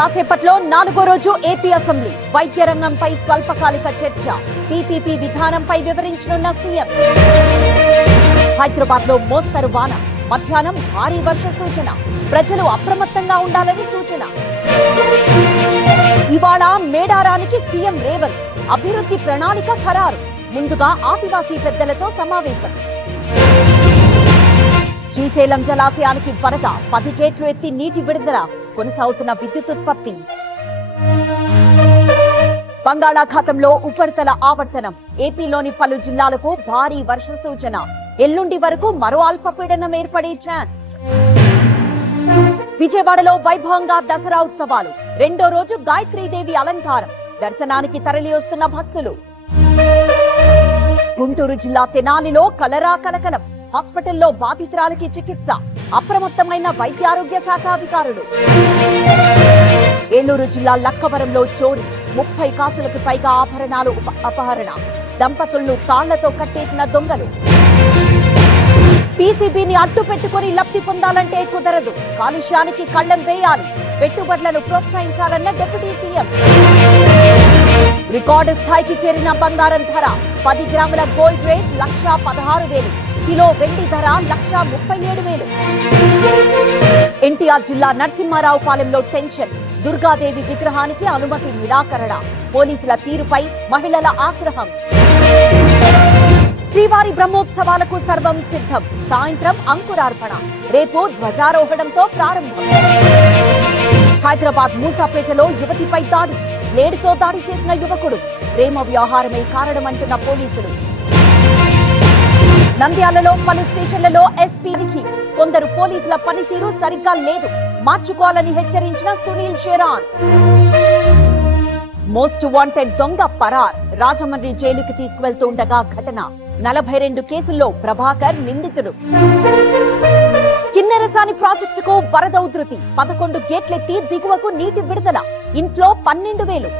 కాసేపట్లో 4వ రోజు ఏపీ అసెంబ్లీ వైద్య రంగంపై స్వల్పకాలిక చర్చ. పీపీపీ విధానంపై వివరించనున్న సీఎం. హైదరాబాద్ లో మోస్తరు వాన, మధ్యాహ్నం భారీ వర్ష సూచన. ప్రజలు అప్రమత్తంగా ఉండాలని సూచన. ఇవాళ మేడారానికి సీఎం రేవంత్ అభివృద్ధి ప్రణాళిక ఖరారు. ముందుగా ఆదివాసీ పెద్దలతో సమావేశం. శ్రీశైలం జలాశయానికి వరద, 10 గేట్లు ఎత్తి నీటి విడుదల. కొనసాగుతున్న విద్యుత్ ఉత్పత్తి. బంగాళాఖాతంలో ఉపరితల ఆవర్తనం. ఏపీలోని పలు జిల్లాలకు భారీ వర్ష సూచన. ఎల్లుండి వరకు మరో అల్పపీడనం ఏర్పడే ఛాన్స్. విజయవాడలో వైభవంగా దసరా ఉత్సవాలు. 2వ రోజు గాయత్రీదేవి అలంకారం. దర్శనానికి తరలి వస్తున్న భక్తులు. గుంటూరు జిల్లా తెనాలిలో కలరా కలకలం. హాస్పిటల్లో బాధితురాలికి చికిత్స. అప్రమత్తమైన వైద్యారోగ్య శాఖ అధికారులు. ఏలూరు జిల్లా లక్కవరంలో చోరీ. 30 కాసులకు పైగా ఆభరణాలు అపహరణ. దంపతులను తాళ్లతో కట్టేసిన దొంగలు. పీసీబీని అడ్డు పెట్టుకుని లబ్ధి పొందాలంటే కుదరదు. కాలుష్యానికి కళ్లెం వేయాలి. పెట్టుబడులను ప్రోత్సహించాలన్న డిప్యూటీ సీఎం. రికార్డు స్థాయికి చేరిన బంగారం ధర. 10 గ్రాముల గోల్డ్ రేట్ 1,16,000. కిలో వెండి ధర 1,37,000. ఎన్టీఆర్ జిల్లా నరసింహారావు పాలెంలో టెన్షన్. దుర్గాదేవి విగ్రహానికి అనుమతి నిరాకరణ. పోలీసుల తీరుపై మహిళల ఆగ్రహం. శ్రీవారి బ్రహ్మోత్సవాలకు సర్వం సిద్ధం. సాయంత్రం అంకురార్పణ. రేపు ధ్వజారోహణంతో ప్రారంభం. హైదరాబాద్ మూసాపేటలో యువతిపై దాడి. బ్లేడుతో దాడి చేసిన యువకుడు. ప్రేమ వ్యవహారమే కారణమంటున్న పోలీసులు. నంద్యాలలో పలు స్టేషన్లలో ఎస్పీకి కొందరు పోలీసుల పనితీరు సరిగ్గా లేదు. మార్చుకోవాలని హెచ్చరించిన సునీల్ షెరాన్. మోస్ట్ వాంటెడ్ దొంగ పరార్. రాజమండ్రి జైలుకి తీసుకువెళ్తుండగా ఘటన. 42 కేసుల్లో ప్రభాకర్ నిందితుడు. కిన్నెరసాని ప్రాజెక్టుకు వరద ఉధృతి. 11 గేట్లెత్తి దిగువకు నీటి విడుదల. ఇన్ఫ్లో 12,000.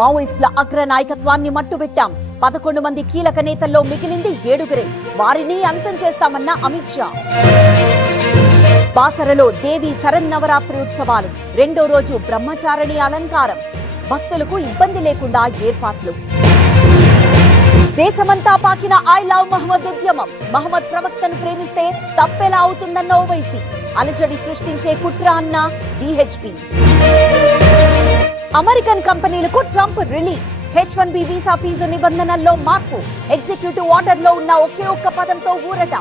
మావోయిస్టుల అగ్ర నాయకత్వాన్ని మట్టుబెట్టాం. 11 మంది కీలక నేతల్లో మిగిలింది 7. వారిని అంతం చేస్తామన్న అమిత్ షా. బాసరలో దేవి శరన్నవరాత్రి ఉత్సవాలు. 2వ రోజు బ్రహ్మచారిణి అలంకారం. భక్తులకు ఇబ్బంది లేకుండా ఏర్పాట్లు. దేశమంతా పాకిన ఐ లవ్ మహమ్మద్ ఉద్యమం. మహమ్మద్ ప్రవక్తను ప్రేమిస్తే తప్పెలా అవుతుందన్న ఓవైసీ. అలజడి సృష్టించే కుట్ర అన్న బీహెచ్పీ. అమెరికన్ కంపెనీలకు Trump relief. H1B visa fees నిబంధనల్లో మార్పు. ఎగ్జిక్యూటివ్ ఆర్డర్ లో ఉన్న ఒకే ఒక్క పదంతో ఊరట.